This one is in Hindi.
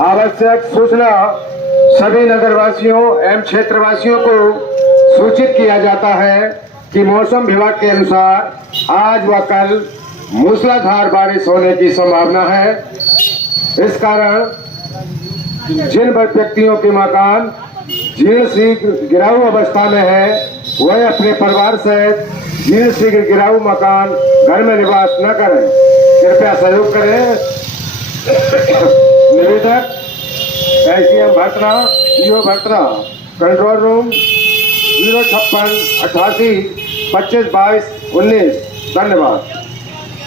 आवश्यक सूचना सभी नगरवासियों एवं क्षेत्रवासियों को सूचित किया जाता है कि मौसम विभाग के अनुसार आज व कल मूसलाधार बारिश होने की संभावना है। इस कारण जिन व्यक्तियों के मकान जीर्ण शीघ्र गिराऊ अवस्था में है वह अपने परिवार सहित जीर्ण शीघ्र गिराऊ मकान घर में निवास न करें। कृपया सहयोग करें। निवेदक SDM भटरा, DO भटरा, कंट्रोल रूम 056 88 25 22 19। धन्यवाद।